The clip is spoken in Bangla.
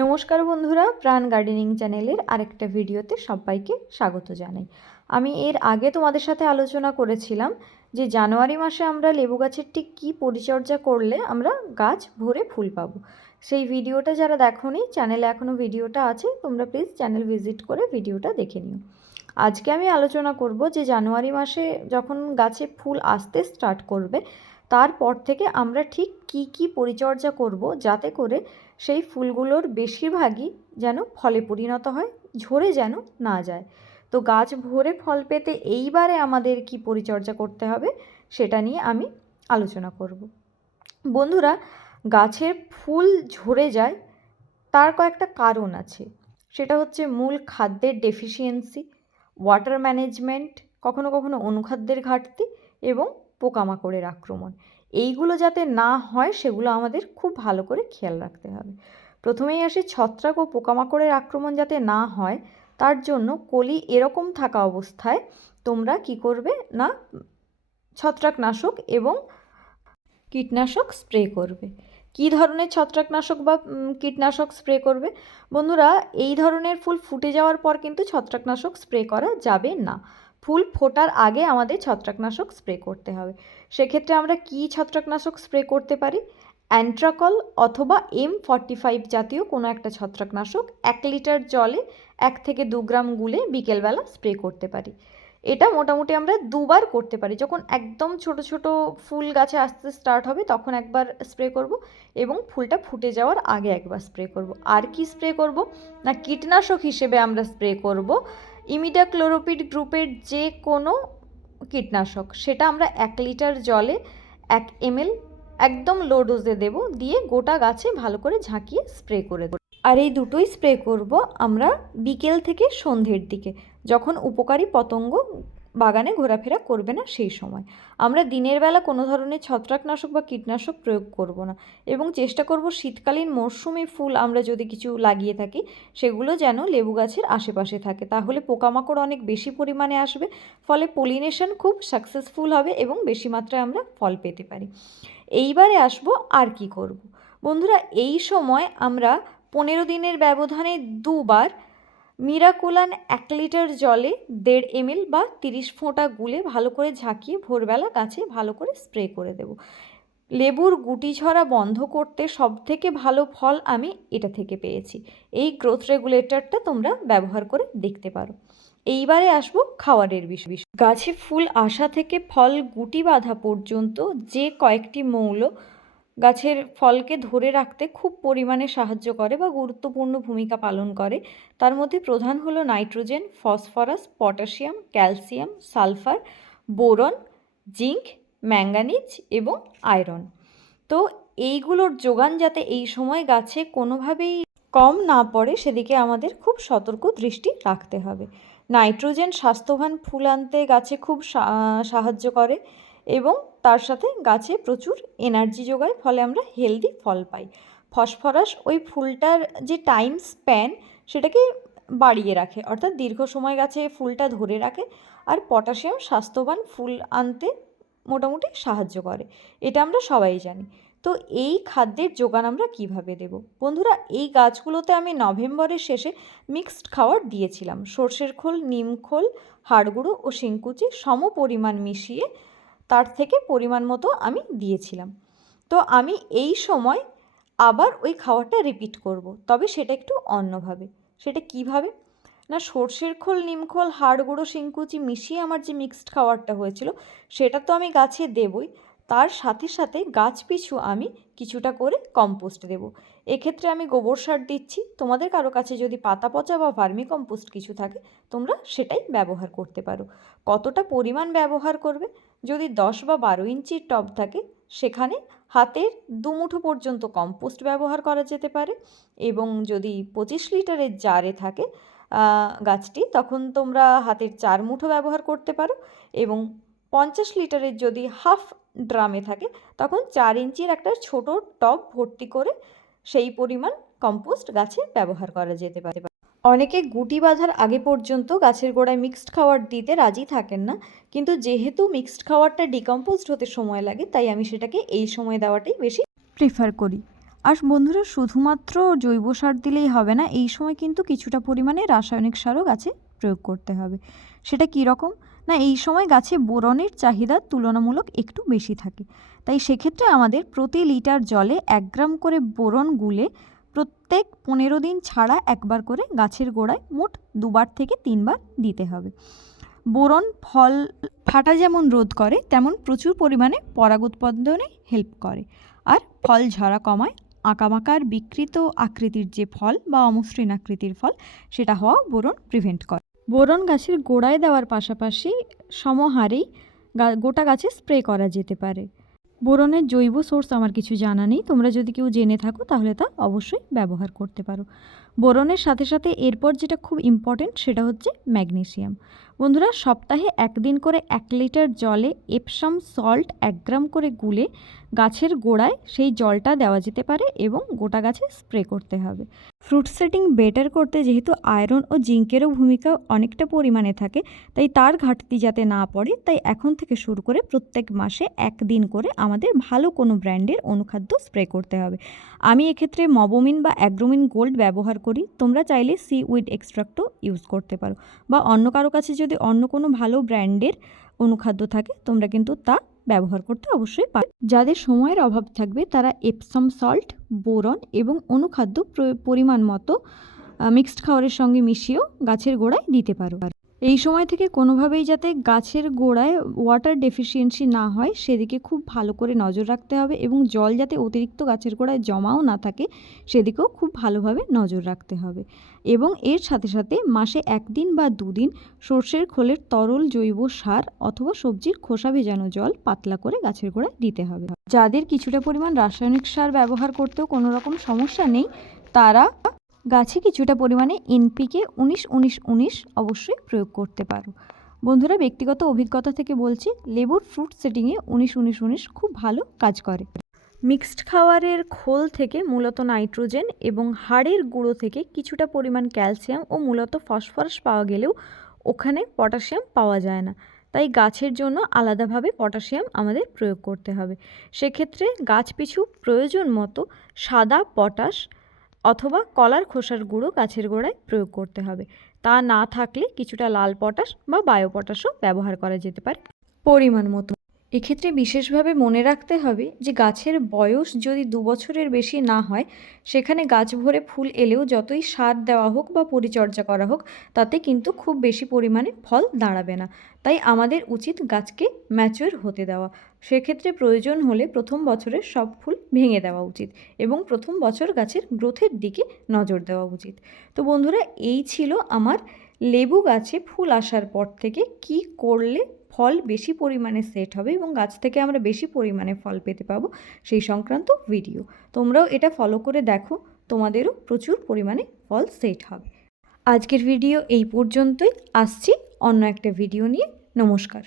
নমস্কার বন্ধুরা, প্রাণ গার্ডেনিং চ্যানেলের আরেকটা ভিডিওতে সবাইকে স্বাগত জানাই। আমি এর আগে তোমাদের সাথে আলোচনা করেছিলাম যে জানুয়ারি মাসে আমরা লেবু গাছের ঠিক কী পরিচর্যা করলে আমরা গাছ ভরে ফুল পাবো। সেই ভিডিওটা যারা দেখোনি, চ্যানেলে এখনও ভিডিওটা আছে, তোমরা প্লিজ চ্যানেল ভিজিট করে ভিডিওটা দেখে নিও। আজকে আমি আলোচনা করব যে জানুয়ারি মাসে যখন গাছে ফুল আসতে স্টার্ট করবে তারপর থেকে আমরা ঠিক কি পরিচর্যা করব যাতে করে সেই ফুলগুলোর বেশিরভাগই যেন ফলে পরিণত হয়, ঝরে যেন না যায়। তো গাছ ভরে ফল পেতে এইবারে আমাদের কি পরিচর্যা করতে হবে সেটা নিয়ে আমি আলোচনা করব। বন্ধুরা, গাছের ফুল ঝরে যায় তার কয়েকটা কারণ আছে। সেটা হচ্ছে মূল খাদ্যের ডেফিসিয়েন্সি, ওয়াটার ম্যানেজমেন্ট, কখনো কখনো অনুখাদ্যের ঘাটতি এবং পোকামাকড়ের আক্রমণ। এইগুলো যাতে না হয় সেগুলো আমাদের খুব ভালো করে খেয়াল রাখতে হবে। প্রথমেই আসি ছত্রাক ও পোকামাকড়ের আক্রমণ যাতে না হয় তার জন্য কলি এরকম থাকা অবস্থায় তোমরা কি করবে না, ছত্রাকনাশক এবং কীটনাশক স্প্রে করবে। কী ধরনের ছত্রাকনাশক বা কীটনাশক স্প্রে করবে? বন্ধুরা, এই ধরনের ফুল ফুটে যাওয়ার পর কিন্তু ছত্রাকনাশক স্প্রে করা যাবে না। ফুল ফোটার আগে আমাদের ছত্রাকনাশক স্প্রে করতে হবে। সেক্ষেত্রে আমরা কী ছত্রাকনাশক স্প্রে করতে পারি? অ্যান্ট্রাকল অথবা M45 জাতীয় কোনো একটা ছত্রাকনাশক 1 লিটার জলে 1 থেকে 2 গ্রাম গুলে বিকেলবেলা স্প্রে করতে পারি। এটা মোটামুটি আমরা দুবার করতে পারি। যখন একদম ছোট ছোট ফুল গাছে আসতে স্টার্ট হবে তখন একবার স্প্রে করব এবং ফুলটা ফুটে যাওয়ার আগে একবার স্প্রে করব। আর কি স্প্রে করব না, কীটনাশক হিসেবে আমরা স্প্রে করব ইমিডাক্লোরোপিড গ্রুপের যে কোনো কীটনাশক। সেটা আমরা 1 লিটার জলে 1 ml একদম লো ডোজে দেব, দিয়ে গোটা গাছে ভালো করে ঝাঁকিয়ে স্প্রে করে দেব। আর এই দুটোই স্প্রে করব আমরা বিকেল থেকে সন্ধ্যের দিকে, যখন উপকারী পতঙ্গ বাগানে ঘোরাফেরা করবে না সেই সময়। আমরা দিনের বেলা কোনো ধরনের ছত্রাকনাশক বা কীটনাশক প্রয়োগ করব না এবং চেষ্টা করব শীতকালীন মরশুমি ফুল আমরা যদি কিছু লাগিয়ে থাকি সেগুলো যেন লেবু গাছের আশেপাশে থাকে, তাহলে পোকামাকড় অনেক বেশি পরিমাণে আসবে, ফলে পলিনেশন খুব সাকসেসফুল হবে এবং বেশি মাত্রায় আমরা ফল পেতে পারি। এইবারে আসবো আর কি করব। বন্ধুরা, এই সময় আমরা 15 দিনের ব্যবধানে দুবার মিরাকুলান 1 লিটার জলে 1.5 ml বা 30 ফোঁটা গুলে ভালো করে ঝাঁকিয়ে ভোরবেলা গাছে ভালো করে স্প্রে করে দেব। লেবুর গুটি ঝরা বন্ধ করতে সবথেকে ভালো ফল আমি এটা থেকে পেয়েছি। এই গ্রোথ রেগুলেটরটা তোমরা ব্যবহার করে দেখতে পারো। এইবারে আসবো খাওয়ারের বিষয়। গাছে ফুল আসা থেকে ফল গুটি বাঁধা পর্যন্ত যে কয়েকটি মৌল গাছের ফলকে ধরে রাখতে খুব পরিমাণে সাহায্য করে বা গুরুত্বপূর্ণ ভূমিকা পালন করে, তার মধ্যে প্রধান হলো nitrogen, phosphorus, potassium, calcium, sulphur, boron, zinc, manganese এবং আয়রন। তো এইগুলোর যোগান যাতে এই সময় গাছে কোনোভাবেই কম না পড়ে সেদিকে আমাদের খুব সতর্ক দৃষ্টি রাখতে হবে। নাইট্রোজেন স্বাস্থ্যবান ফুল আনতে গাছে খুব সাহায্য করে এবং তার সাথে গাছে প্রচুর এনার্জি যোগায়, ফলে আমরা হেলদি ফল পাই। ফসফরাস ওই ফুলটার যে টাইম স্প্যান সেটাকে বাড়িয়ে রাখে, অর্থাৎ দীর্ঘ সময় গাছে ফুলটা ধরে রাখে। আর পটাশিয়াম স্বাস্থ্যবান ফুল আনতে মোটামুটি সাহায্য করে, এটা আমরা সবাই জানি। তো এই খাদ্যের যোগান আমরা কিভাবে দেব? বন্ধুরা, এই গাছগুলোতে আমি নভেম্বরের শেষে মিক্সড খাবার দিয়েছিলাম। সর্ষের খোল, নিম খোল, হাড় গুঁড়ো ও শিংকুচি সম পরিমাণ মিশিয়ে তার থেকে পরিমাণ মতো আমি দিয়েছিলাম। তো আমি এই সময় আবার ওই খাবারটা রিপিট করব, তবে সেটা একটু অন্যভাবে। সেটা কিভাবে না, সর্ষের খোল, নিমখোল, হাড় গুঁড়ো, শিংকুচি মিশিয়ে আমার যে মিক্সড খাবারটা হয়েছিল সেটা তো আমি গাছে দেবই, তার সাথে সাথে গাছ পিছু আমি কিছুটা করে কম্পোস্ট দেব। এক্ষেত্রে আমি গোবর সার দিচ্ছি। তোমাদের কারো কাছে যদি পাতা পচা বা ভার্মি কম্পোস্ট কিছু থাকে তোমরা সেটাই ব্যবহার করতে পারো। কতটা পরিমাণ ব্যবহার করবে? যদি 10 বা 12 ইঞ্চির টব থাকে সেখানে হাতের 2 মুঠো পর্যন্ত কম্পোস্ট ব্যবহার করা যেতে পারে, এবং যদি 25 লিটারের জারে থাকে গাছটি, তখন তোমরা হাতের 4 মুঠো ব্যবহার করতে পারো, এবং 50 লিটারের যদি হাফ ড্রামে থাকে তখন 4 ইঞ্চির একটা ছোট টব ভর্তি করে সেই পরিমাণ কম্পোস্ট গাছে ব্যবহার করা যেতে পারে। অনেকে গুটি বাঁধার আগে পর্যন্ত গাছের গোড়ায় মিক্সড খাবার দিতে রাজি থাকেন না, কিন্তু যেহেতু মিক্সড খাবারটা ডিকম্পোজড হতে সময় লাগে তাই আমি সেটাকে এই সময় দেওয়াটাই বেশি প্রিফার করি। আর বন্ধুরা শুধুমাত্র জৈব সার দিলেই হবে না, এই সময় কিন্তু কিছুটা পরিমাণে রাসায়নিক সারও গাছে প্রয়োগ করতে হবে। সেটা কী রকম না, এই সময় গাছে বোরনের চাহিদা তুলনামূলক একটু বেশি থাকে, তাই সেক্ষেত্রে আমাদের প্রতি লিটার জলে 1 গ্রাম করে বোরন গুলে প্রত্যেক 15 দিন ছাড়া একবার করে গাছের গোড়ায় মোট 2বার থেকে 3বার দিতে হবে। বোরন ফল ফাটা যেমন রোধ করে, তেমন প্রচুর পরিমাণে পরাগোৎপাদনে হেল্প করে, আর ফল ঝরা কমায়। আঁকাবাঁকা আর বিকৃত আকৃতির যে ফল বা অমসৃণ আকৃতির ফল, সেটা হওয়া বোরন প্রিভেন্ট করে। বোরন গাছের গোড়ায় দেওয়ার পাশাপাশি সমহারেই গোটা গাছে স্প্রে করা যেতে পারে। বোরনের জৈব সোর্স আমার কিছু জানা নেই, তোমরা যদি কেউ জেনে থাকো তাহলে তা অবশ্যই ব্যবহার করতে পারো। বোরনের সাথে সাথে এরপর যেটা খুব ইম্পর্টেন্ট সেটা হচ্ছে ম্যাগনেসিয়াম। বন্ধুরা, সপ্তাহে 1 দিন করে 1 লিটার জলে এপসাম সল্ট 1 গ্রাম করে গুলে গাছের গোড়ায় সেই জলটা দেওয়া যেতে পারে এবং গোটা গাছে স্প্রে করতে হবে। ফ্রুট সেটিং বেটার করতে যেহেতু আয়রন ও জিঙ্কেরও ভূমিকা অনেকটা পরিমাণে থাকে, তাই তার ঘাটতি যাতে না পড়ে, তাই এখন থেকে শুরু করে প্রত্যেক মাসে 1 দিন করে আমাদের ভালো কোনো ব্র্যান্ডের অনুখাদ্য স্প্রে করতে হবে। আমি এক্ষেত্রে মবোমিন বা অ্যাগ্রোমিন গোল্ড ব্যবহার করি, তোমরা চাইলে সি উইড এক্সট্রাক্টও ইউজ করতে পারো, বা অন্য কারো কাছে যদি অন্য কোনো ভালো ব্র্যান্ডের অনুখাদ্য থাকে তোমরা কিন্তু তা ব্যবহার করতে অবশ্যই পারো। যাদের সময়ের অভাব থাকবে তারা এপসাম সল্ট, বোরন এবং অনুখাদ্য পরিমাণ মতো মিক্সড খাবারের সঙ্গে মিশিয়েও গাছের গোড়ায় দিতে পারো। এই সময় থেকে কোনোভাবেই যাতে গাছের গোড়ায় ওয়াটার ডেফিসিয়েন্সি না হয় সেদিকে খুব ভালো করে নজর রাখতে হবে, এবং জল যাতে অতিরিক্ত গাছের গোড়ায় জমাও না থাকে সেদিকেও খুব ভালোভাবে নজর রাখতে হবে। এবং এর সাথে সাথে মাসে 1 দিন বা 2 দিন সর্ষের খোলের তরল জৈব সার অথবা সবজির খোসা ভেজানো জল পাতলা করে গাছের গোড়ায় দিতে হবে। যাদের কিছুটা পরিমাণ রাসায়নিক সার ব্যবহার করতেও কোনো রকম সমস্যা নেই, তারা গাছে কিছুটা পরিমাণে এনপিকে 19-19-19 অবশ্যই প্রয়োগ করতে পারো। বন্ধুরা, ব্যক্তিগত অভিজ্ঞতা থেকে বলছি, লেবুর ফ্রুট সেটিংয়ে 19-19-19 খুব ভালো কাজ করে। মিক্সড খাবারের খোল থেকে মূলত নাইট্রোজেন এবং হাড়ের গুঁড়ো থেকে কিছুটা পরিমাণ ক্যালসিয়াম ও মূলত ফসফরাস পাওয়া গেলেও ওখানে পটাশিয়াম পাওয়া যায় না, তাই গাছের জন্য আলাদাভাবে পটাশিয়াম আমাদের প্রয়োগ করতে হবে। সেক্ষেত্রে গাছ পিছু প্রয়োজন মতো সাদা পটাশ অথবা কলার খোসার গুঁড়ো গাছের গোড়ায় প্রয়োগ করতে হবে। তা না থাকলে কিছুটা লাল পটাশ বা বায়ো পটাশও ব্যবহার করা যেতে পারে পরিমাণ মতো। এক্ষেত্রে বিশেষভাবে মনে রাখতে হবে যে গাছের বয়স যদি 2 বছরের বেশি না হয়, সেখানে গাছ ভরে ফুল এলেও যতই সার দেওয়া হোক বা পরিচর্যা করা হোক তাতে কিন্তু খুব বেশি পরিমাণে ফল দাঁড়াবে না। তাই আমাদের উচিত গাছকে ম্যাচিওর হতে দেওয়া। সেক্ষেত্রে প্রয়োজন হলে প্রথম বছরের সব ফুল ভেঙে দেওয়া উচিত এবং প্রথম বছর গাছের গ্রোথের দিকে নজর দেওয়া উচিত। তো বন্ধুরা, এই ছিল আমার লেবু গাছে ফুল আসার পর থেকে কি করলে ফল বেশি পরিমাণে সেট হবে এবং গাছ থেকে আমরা বেশি পরিমাণে ফল পেতে পাবো সেই সংক্রান্ত ভিডিও। তোমরাও এটা ফলো করে দেখো, তোমাদেরও প্রচুর পরিমাণে ফল সেট হবে। আজকের ভিডিও এই পর্যন্তই, আসছি অন্য একটা ভিডিও নিয়ে। নমস্কার।